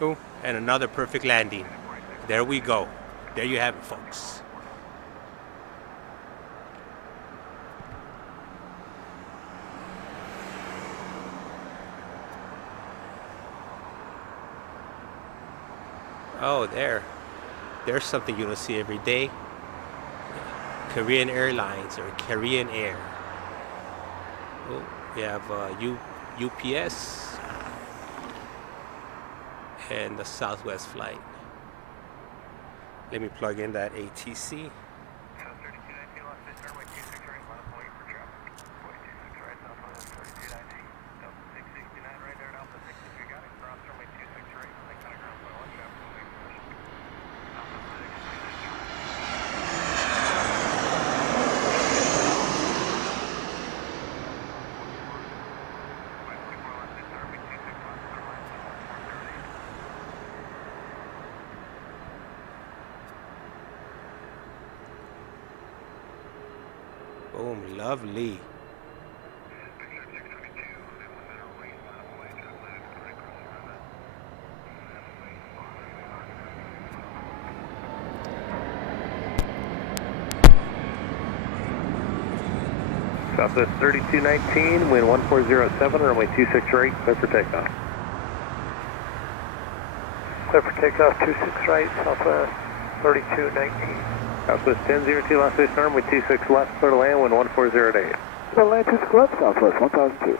Oh, and another perfect landing. There we go. There you have it, folks. Oh, there's something you don't see every day. Korean Airlines or Korean Air. Oh, we have UPS and the Southwest flight. Let me plug in that ATC. Boom, lovely. Southwest 3219, wind 1407, runway 26 right, clear for takeoff. Clear for takeoff, 26 right, Southwest 3219. Southwest 1002, last base runway 26 left, clear to land, wind 1408. Clear to land 26 left, Southwest 1002.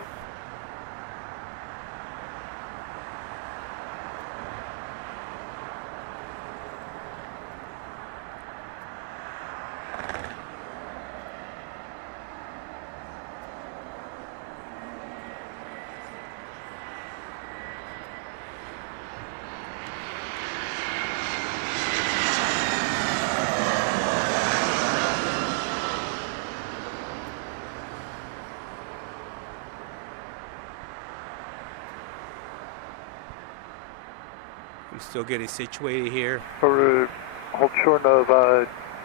I'm still getting situated here. Hold short of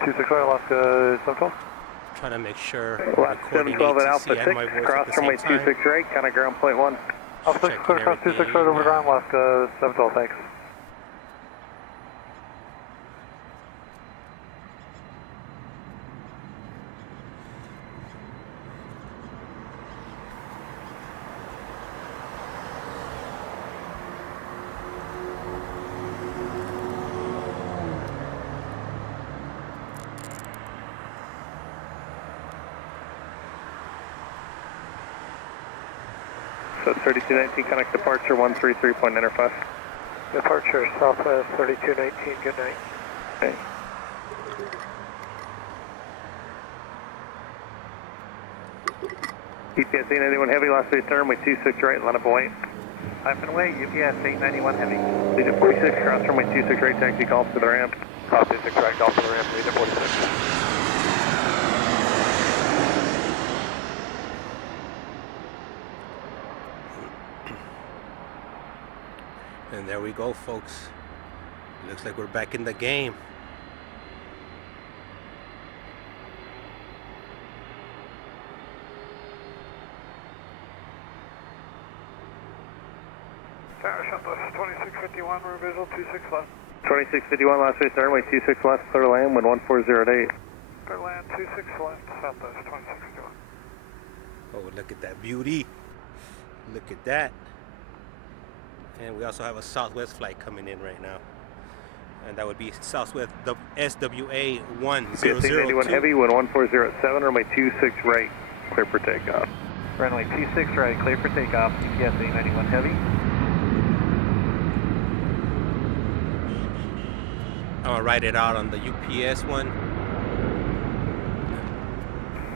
26 right, Alaska 712. Trying to make sure Last recording 712 at ATC Alpha and my 6, voice cross at the runway same time. 26 right, counter ground point 1. Alpha 6, Checking clear cross 26 right over everything. ground, Alaska 712, thanks. So 3219, connect departure 133.95. Departure Southwest 3219, good night. Okay. UPS 891 heavy, last base runway 26 right, line up and wait. Line up and wait, UPS 891 heavy. Lead 46, cross runway 26 right, taxi golf to the ramp. Cross 26 right, golf to the ramp, lead 46. And there we go, folks. Looks like we're back in the game. Tower Southwest 2651, we're visual 26 left. 2651, last base runway 26 left, clear to land, wind 1408. Clear land 26 left, Southwest 2651. Oh, look at that beauty. Look at that. And we also have a Southwest flight coming in right now. And that would be Southwest SWA 1002. UPS 891 heavy, wind 1407, runway 26 right, clear for takeoff. Runway 26 right, clear for takeoff. UPS 891 heavy. I'm gonna write it out on the UPS one.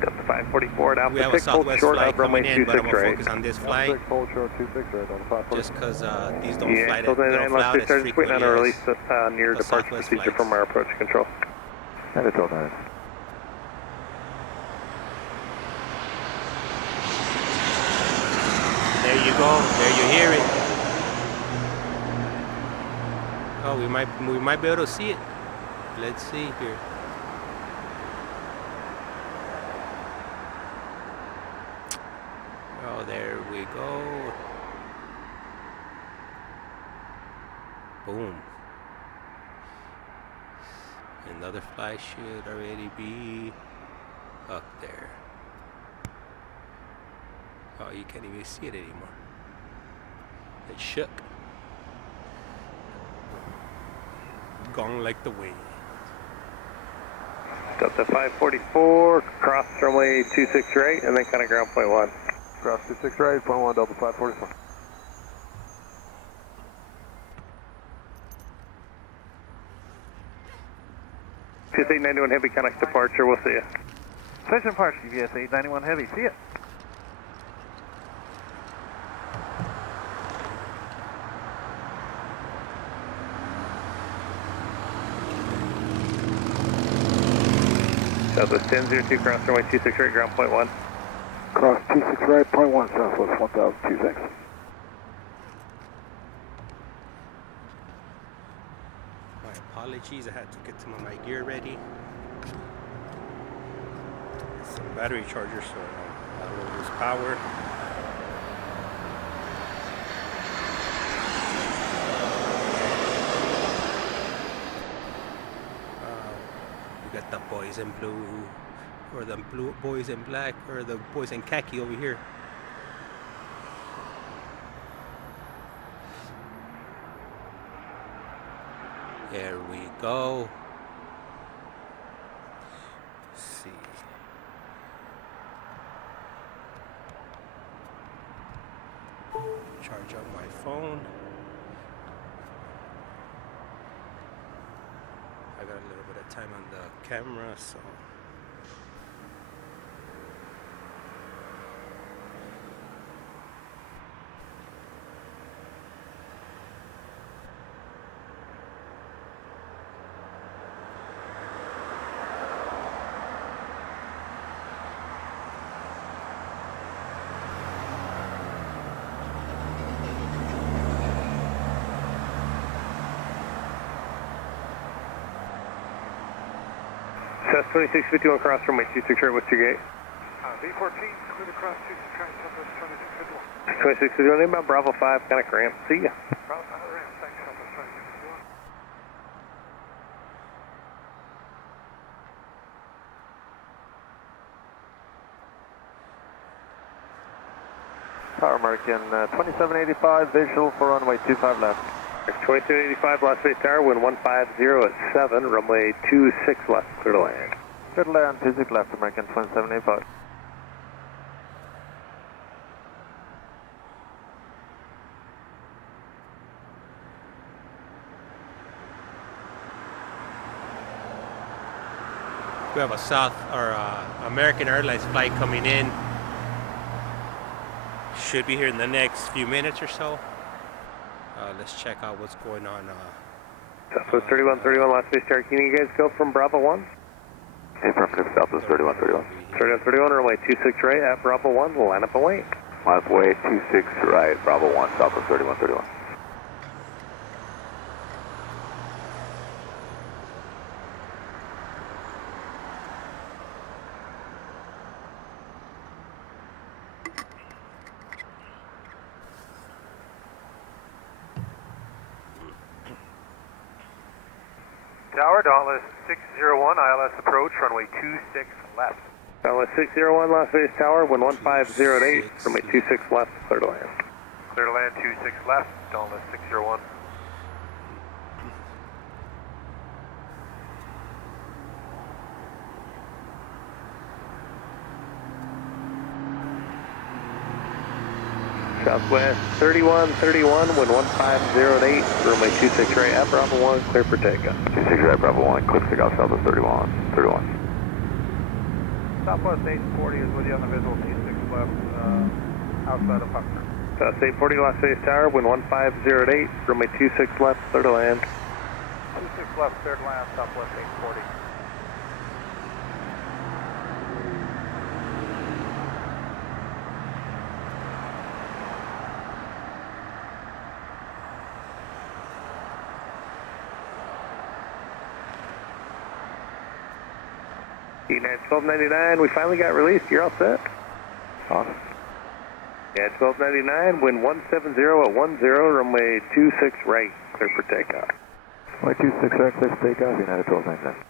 Got the 544 at We have Alpha a 6, hold Southwest short flight of runway coming in, but I'm 26 gonna right. focus on this flight Hold short 26 right on 544. just because these don't Yeah, fly, so they then don't fly last out base as started waiting on frequently a as release near the departure Southwest procedure flights. from our approach control. And it's all nice. There you go. There you hear it. Oh, we might be able to see it. Let's see here. Oh, there we go. Boom. Another flight should already be up there. Oh, you can't even see it anymore. It shook. Gone like the wind. Delta 544, cross runway 26 right, and then kind of ground point 1. Cross 26 right, point 1, Delta 544. GS 891 Heavy, connect departure, we'll see you. Station departure, GS 891 Heavy, see ya. Southwest 1002, cross runway 26 right, ground point 1. Cross 26 right, point 1, Southwest 1026. My apologies, I had to get some of my gear ready. Some battery charger so I won't lose power. We got the boys in blue, or the blue boys in black, or the boys in khaki over here. There we go. Let's see. Charge up my phone. I got a little bit of time on the camera, so. South 2651, cross runway 26 right, what's your gate? V14, clear to cross 26 right, Southwest 2651. 2651, inbound Bravo 5, kind of cramped, see ya. Bravo 5 ramp, thanks, Southwest 2651. Tower American 2785, visual for runway 25 left. 2285, Las Vegas Tower, wind 150 at 7, runway 26 left, clear to land. Clear to land, 26 left, American 2785. We have a South or American Airlines flight coming in. Should be here in the next few minutes or so. Let's check out what's going on. Southwest 3131, Las Vegas Tower, can you guys go from Bravo 1? Affirmative, Southwest 3131. 3131, runway 26 right at Bravo 1, line up and wait. Line up way 26 right, Bravo 1, Southwest 3131. Tower, Dauntless 601, ILS approach, runway 26 left. Dallas 601, Las Vegas Tower, wind 150 at 8, runway 26 left, clear to land. Clear to land, 26 left, Dauntless 601. Southwest 3131, wind 150 at 8, runway 26 right at Bravo 1, clear for takeoff. 26 right, Bravo 1, clear to take off, Southwest 31. Southwest 840 is with you on the visual, 26 left, outside of Puckner. South 840, Las Vegas Tower, wind 150 at 8, runway 26 left, clear to land. 26 left, clear to land, Southwest 840. E9 1299, we finally got released, you're all set. Awesome. Yeah, 1299, wind 170 at 10, runway 26 right, clear for takeoff. Runway 26 right, clear for takeoff, United 1299.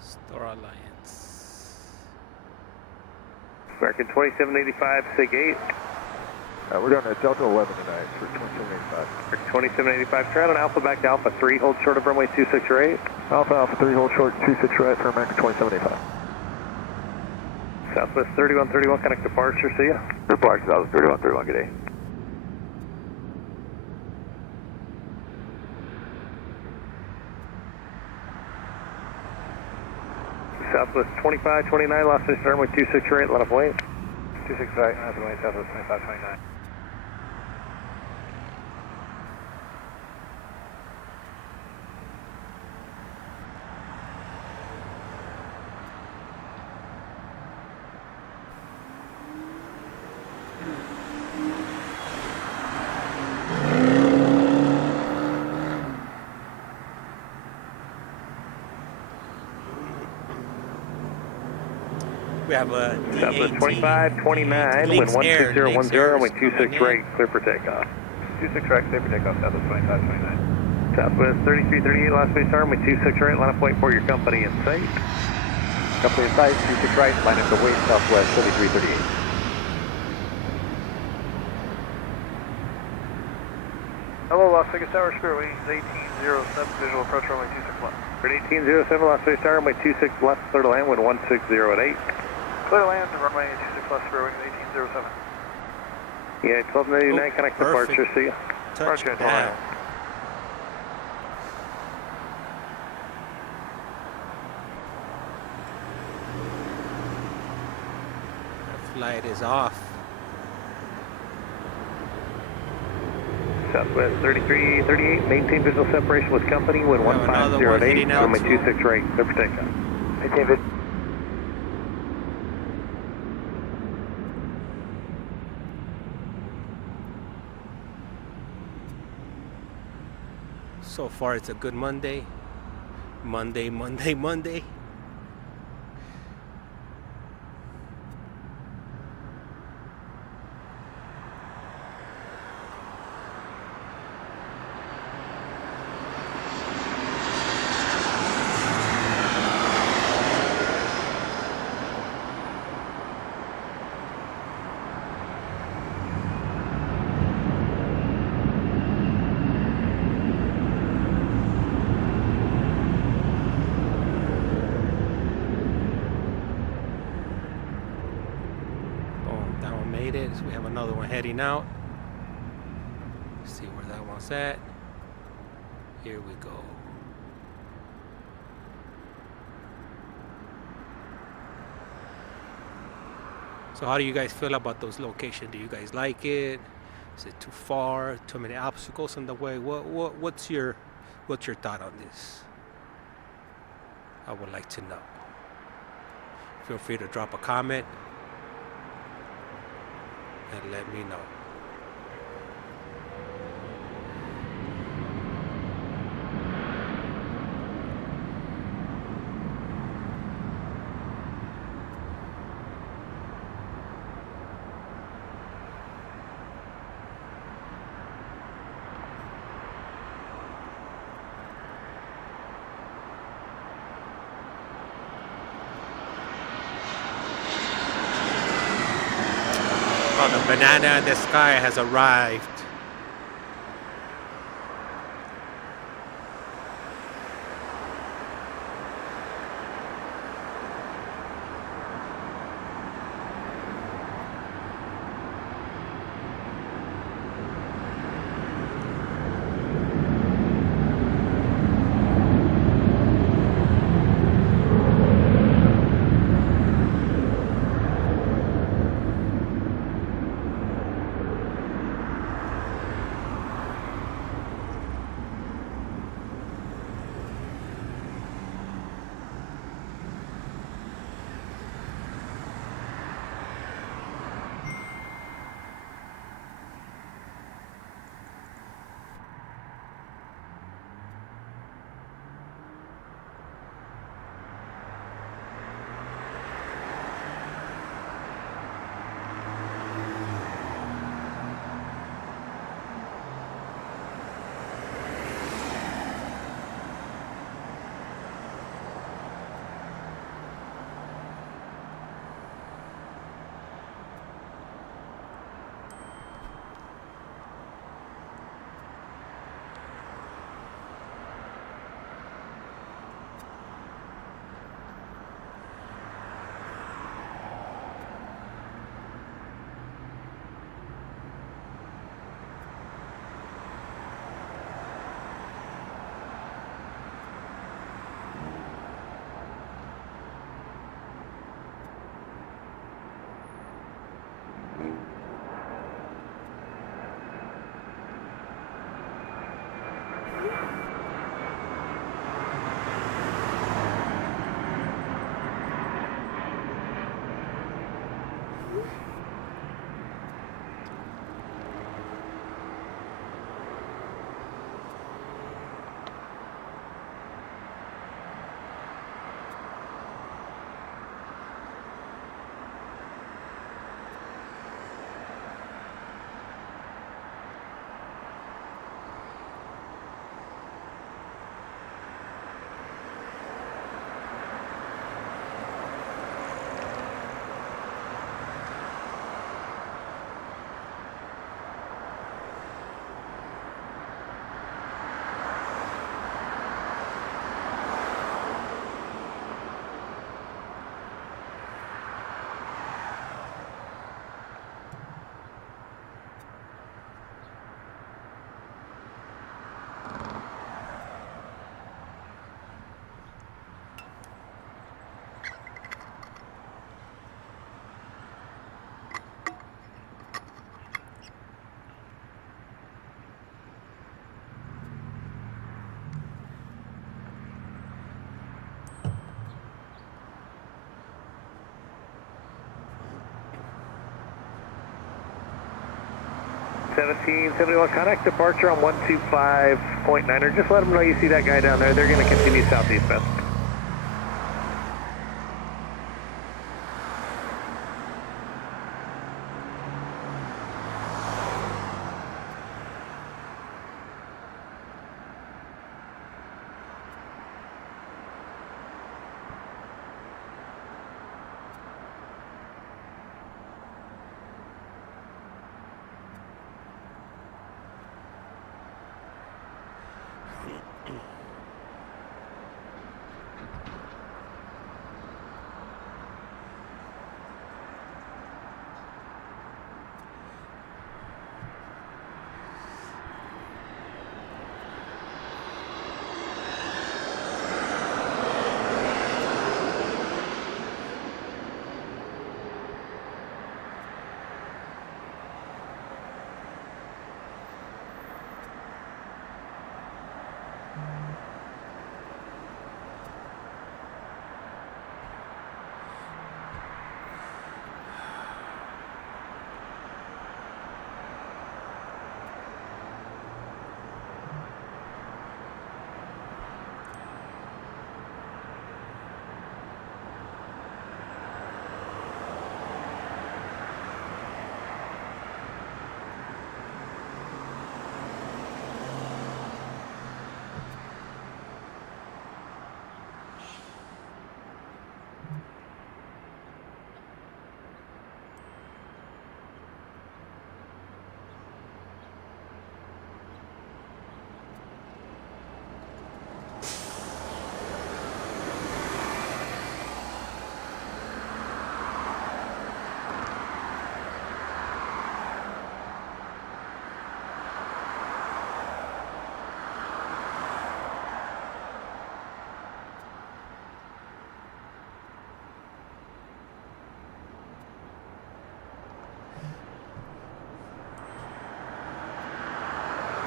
Star Alliance. American 2785, SIG 8. We're doing a Delta 11 tonight for 2785. 2785, try on Alpha back to Alpha 3, hold short of runway 26 right. Alpha 3, hold short 26 right for American 2785. Southwest 3131, connect departure, see ya. Departure, Southwest 3131, good day. Southwest 2529, Los Angeles runway 26 right, line of wait. 26 right, runway Southwest 2529. We have a Southwest 2529, wind 16010, runway 26 right, clear for takeoff. 26 right, clear for takeoff, Southwest 2529. Southwest 3338, Las Vegas runway 26 right, line of point for your company in sight. Company in sight, 26 right, line up the wait, Southwest 3338. Hello, Las Vegas Tower, Spirit Wings 1807, visual approach runway 26 left. 1807, Las Vegas Tower, runway 26 left, clear to land, wind 160 at 8. Clear to land, runway 26 left, Spirit Wings 1807. Yeah, 1299, Oh, connect perfect. departure, see ya. Touchdown. That flight is off. Southwest 3338, maintain visual separation with company, wind We have another 150 one at 8, heading out runway too. 26 right, clear for takeoff. Maintain vid. So far, it's a good Monday. Monday. Boom, that one made it. So we have another one heading out. Let's see where that one's at. Here we go. So how do you guys feel about those locations? Do you guys like it? Is it too far? Too many obstacles in the way? What's your thought on this? I would like to know. Feel free to drop a comment and let me know. Oh, the banana in the sky has arrived. 1771, contact departure on 125.9, or just let them know you see that guy down there. They're going to continue southeast bound.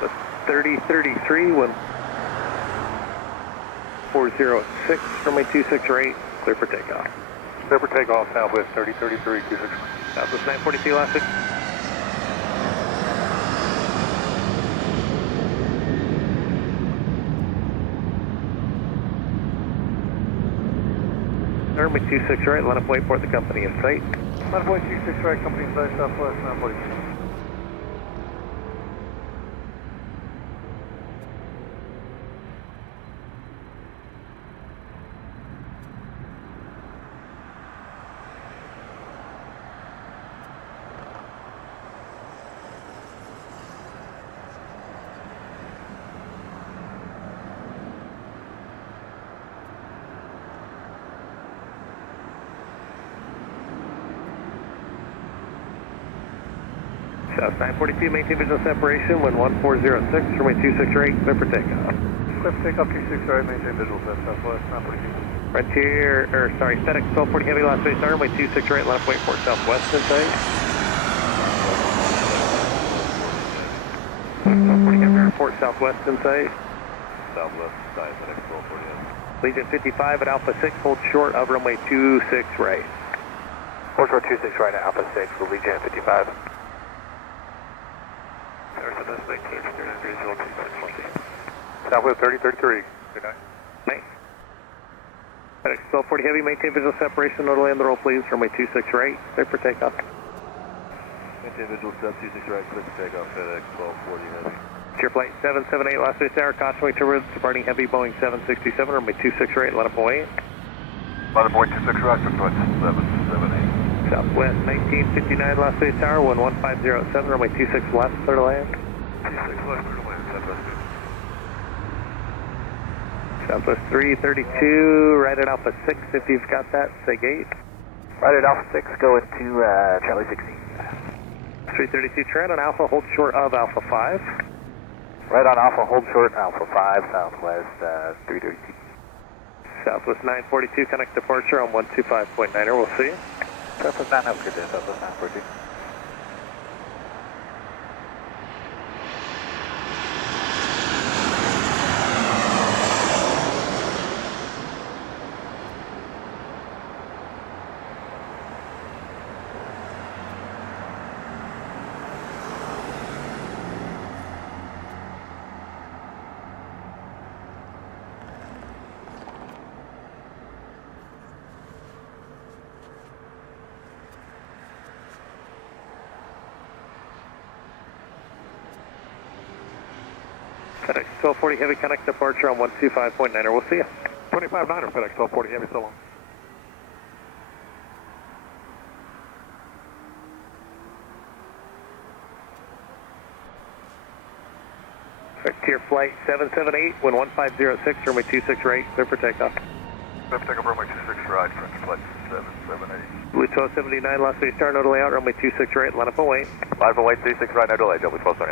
The 3033, 1406, runway 268, clear for takeoff. Clear for takeoff, Southwest 3033, 26. Southwest 942, last 6. Runway 26 right, line up wayport, the company in sight. Line up 26 right, company in sight, Southwest 942. South 942, maintain visual separation, wind 1406, runway 268, clear for takeoff. Clear for takeoff, 26 right, maintain visual set, Southwest 942. Frontier, FedEx 1240 Heavy, last base, runway 26 right, line up wayport, southwest in sight. 1240 Heavy, report southwest in sight. Southwest side, FedEx 1240 Heavy. Legion 55 at Alpha 6, hold short of runway 26 right. Hold short 26 right at Alpha 6 for Legion 55. Southwest 3033, good night. Night. FedEx 1240 Heavy, maintain visual separation, no delay on the roll please, runway 26 right, clear for takeoff. Maintain visual set, 26 right, clear for takeoff, FedEx 1240 Heavy. Cheer flight 778, last base hour, caution wing turbulence, departing heavy Boeing 767, runway 26 right, let up away. Line up 26 right, Southwest 778. Southwest 1959, last base tower, 11507, runway 26 left, clear to land. 26 left, clear to land, Southwest 2. Southwest 332, right at Alpha 6, if you've got that, say gate. Right at Alpha 6, go into Charlie 16. 332, turn on Alpha, hold short of Alpha 5. Right on Alpha, hold short, Alpha 5, Southwest 332. Southwest 942, connect departure on 125.9er, we'll see you. Southwest 9, have a good day, Southwest 942. FedEx 1240 Heavy, connect departure on 125.9er. We'll see you. 25-9er, FedEx 1240 Heavy, so long. Tier flight 778, wind 1506, runway 26 right, clear for takeoff. Clear for takeoff, runway 26 right, French flight 778. Blue 1279, Las Vegas Star, no delay out, runway 26 right, line up and wait. Line up and wait, 26 right, no delay, Double 1239.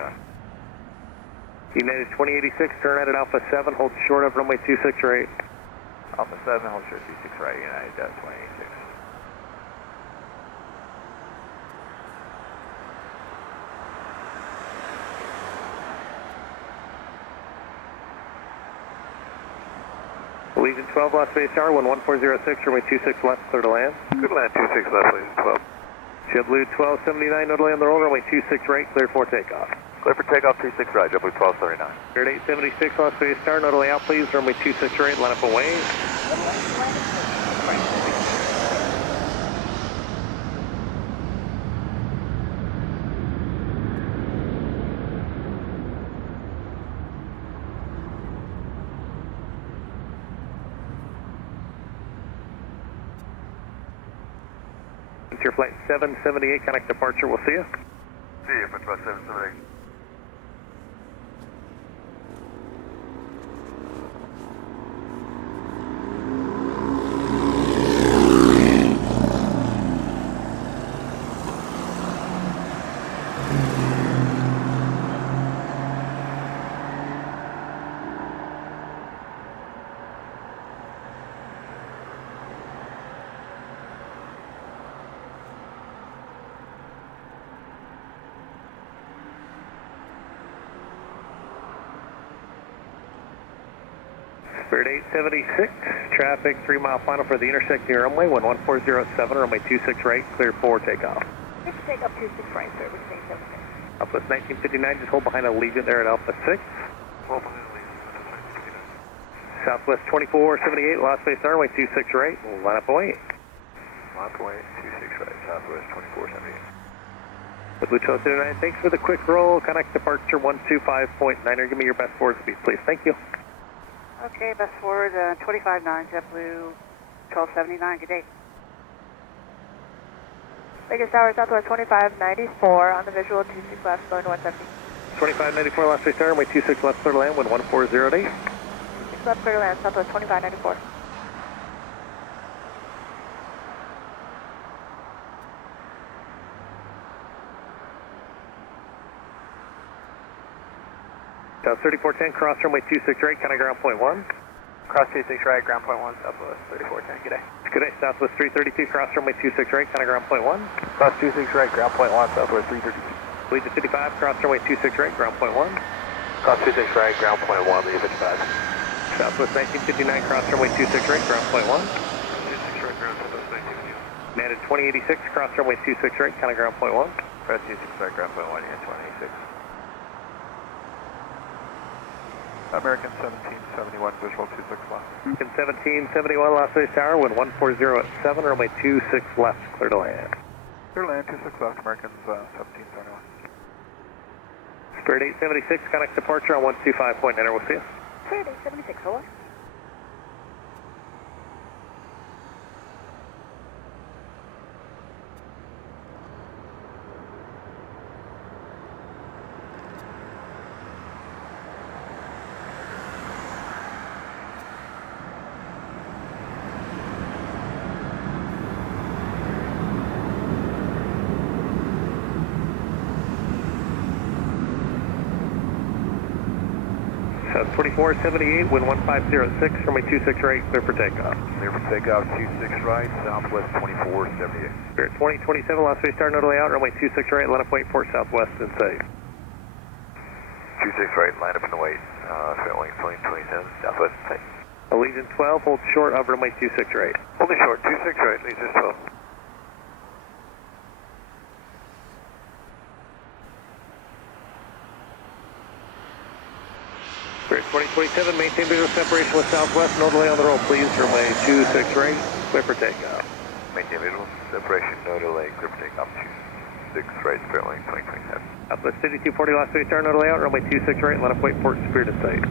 United 2086, turn right at Alpha 7, hold short of runway 26 right. Alpha 7, hold short 26 right, United 2086. Legion 12, Las Vegas Star, wind 1406, runway 26 left, clear to land. Good land, 26 left, Legion 12. JetBlue 1279, no delay on the roll, runway 26 right, clear for takeoff. Clear for takeoff, 26 right, JetBlue 1239. Spirit 876, Las Vegas Star, no delay out please, runway 26 right, line up and wait. Your flight 778, connect departure, we'll see you. See you, French flight 778. Spirit 876, traffic 3 mile final for the intersecting runway, 11407, runway 26 right, clear for takeoff. Clear for takeoff 26 right, sir, with 76. Southwest 1959, just hold behind Allegiant there at Alpha 6. Hold behind Allegiant, Southwest 2478, Las Vegas Star, runway 26 right, line up and wait. line up and wait, 26 right, Southwest 2478. With Blue 1279, thanks for the quick roll, connect departure 125.9er, give me your best forward speed please, thank you. Okay, best forward 25-9, JetBlue 1279, good day. Vegas Tower, Southwest 2594 on the visual, 26 left, going to 170. 2594, Las Vegas Star, runway 26 left, clear to land, wind 1408. 26 left, clear to land, Southwest 2594. South 3410, cross runway 26 right, counter ground point 1. Cross 26 right, ground point 1, Southwest 3410, good day. Good day, Southwest 332, cross runway 26 right, counter ground point 1. Cross 26 right, ground point 1, Southwest 332. Lead to 55, cross runway 26 right, ground point 1. Cross 26 right, ground point 1, lead 55. Southwest 1959, cross runway 26 right, ground point 1. 26 right, ground Southwest 1959. United 2086, cross runway 26 right, counter ground point 1. Cross 26 right, ground point 1, United 2086. American 1771, visual 26 left. American 1771, Las Vegas Tower, wind 1407, runway 26 left, clear to land. Clear land, 26 left, Americans 1771. Spirit 876, connect departure on 125.9er, we'll see you. Spirit 876, hold on. South 2478, wind 1506, runway 26 right, clear for takeoff. Clear for takeoff, 26 right, Southwest 2478. Spirit 2027, Las Vegas Star, no delay out, runway 26 right, line up wait for Southwest and safe. 26 right, line up and wait, Fairway 2027, Southwest safe. Allegiant 12, hold short of runway 26 right. Holding short, 26 right, Allegiant 12. Spirit 2027, maintain visual separation with Southwest, no delay on the roll, please, runway 26 right, clear for takeoff. Maintain visual separation, no delay, clear for takeoff. right, Sterling, 2027. Southwest City 240, Las Vegas Tower, no delay out, runway 26 right, line up wait, port Spirit in sight.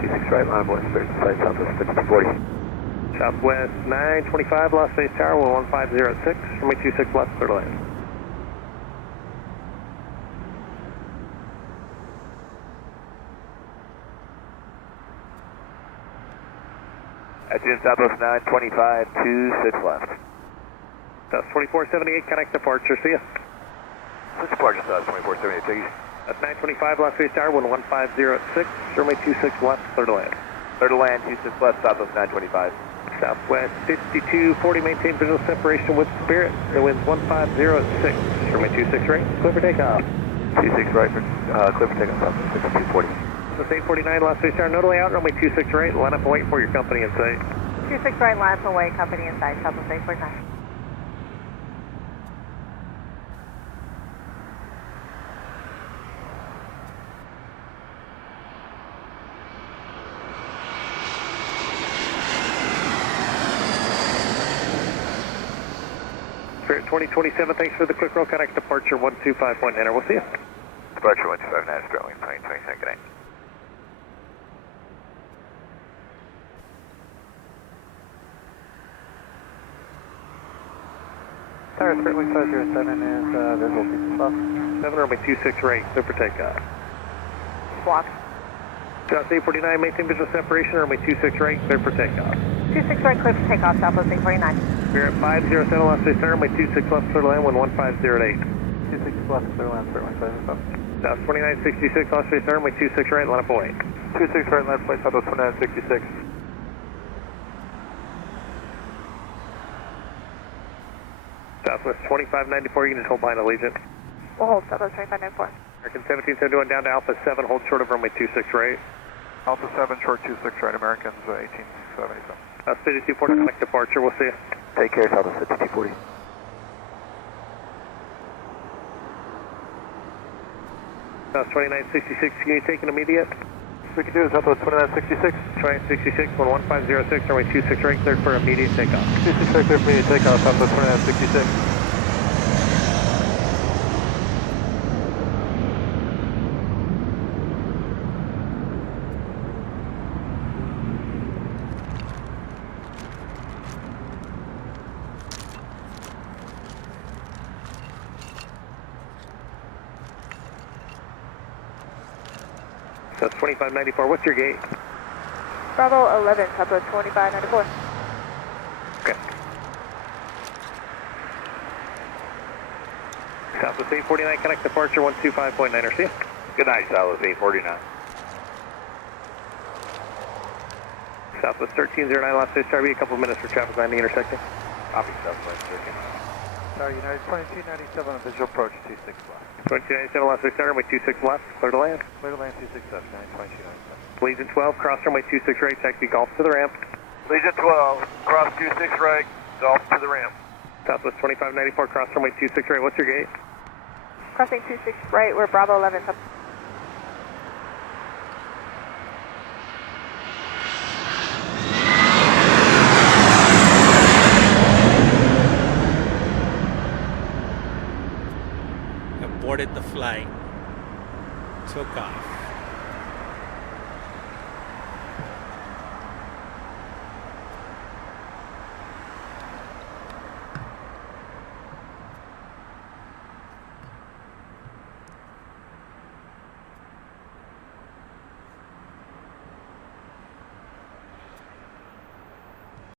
26 right, line up Spirit in sight, Southwest 5240. Southwest 925, Las Vegas Tower, 11506, runway 26 left, clear to land. June Southwest 925, 26 left. That's 2478, connect departure, see ya. Switch departure, South 2478, take it. That's 925, Las Vegas Tower, 11506, runway 26 left, clear to land. Clear to land, 26 left, Southwest 925. Southwest 5240, maintain visual separation with Spirit, the wind's 1506, runway 26 right, clear for takeoff. 26 right, clear for takeoff, Southwest 5240. That's 849, Las Vegas Tower, no delay out, runway 26 right, line up and wait for your company in sight. 26 right, line up and wait, company inside, Southwest 849. Spirit 2027, thanks for the quick roll, connect departure 1251, enter, we'll see you. Departure 129, Sterling, 2027, good night. Tower Spirit Wing 507 is visual left. 7, runway 26 right, clear for takeoff. Block. South 849, maintain visual separation, runway 26 right, clear for takeoff. 26 right, clear for takeoff, Southwest 849. Spirit 507, Las Vegas Tower, runway 26 left, clear to land, 11508. 26 left, clear to land, Spirit Wing 507. South 2966, Las Vegas Tower, runway 26 right, line up and wait. 26 right, left flight, Southwest 2966. Southwest 2594, you can just hold behind Allegiant. We'll hold Southwest 2594. American 1771 down to Alpha 7, hold short of runway 26 right. Alpha 7, short 26 right, Americans 1877. South City 240, connect departure, we'll see you. Take care, Southwest 5240. South 2966, can you take an immediate? We can do is Southwest 2966. 2966, 1506, runway 26 right, cleared for immediate takeoff. 26 right, clear for immediate takeoff, Southwest 2966. That's 2594, what's your gate? Bravo 11, Southwest 2594. Okay. Southwest 849, connect departure 125.9, see you. Good night, Southwest 849. Southwest 1309, Las Vegas Tower, be a couple minutes for traffic line the intersection. Copy, Southwest 1309. Tower United 2297, visual approach 26 left. 2297, Las Vegas Tower, runway 26 left, clear to land. Clear to land 267, 2297. Legion 12, cross runway 26 right, taxi golf to the ramp. Legion 12, cross 26 right, golf to the ramp. Southwest 2594, cross runway 26 right, what's your gate? Crossing 26 right, we're Bravo 11. Aborted the flight. Took off.